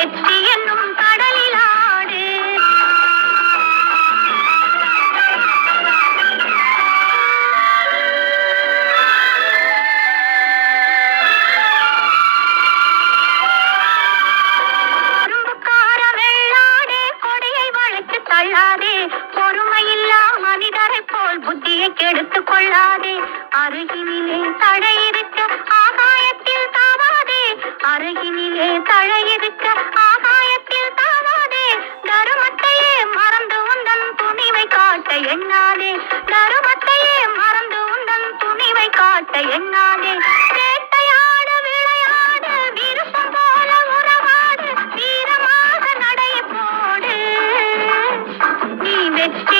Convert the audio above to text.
வெற்றி என்னும் கடலில் ஆடு தள்ளாதே. பொறுமையில்லா மனிதரை போல் புத்தியை கெடுத்துக் கொள்ளாதே. அருகினிலே தடை இருக்க ஆகாயத்தில் தாவாதே. அருகினில் எண்ணாதே. தருமத்தையே மறந்து உந்தன் துணிவை காட்ட எண்ணாதே. வேட்டையாடு விளையாடு விருப்பம் நீ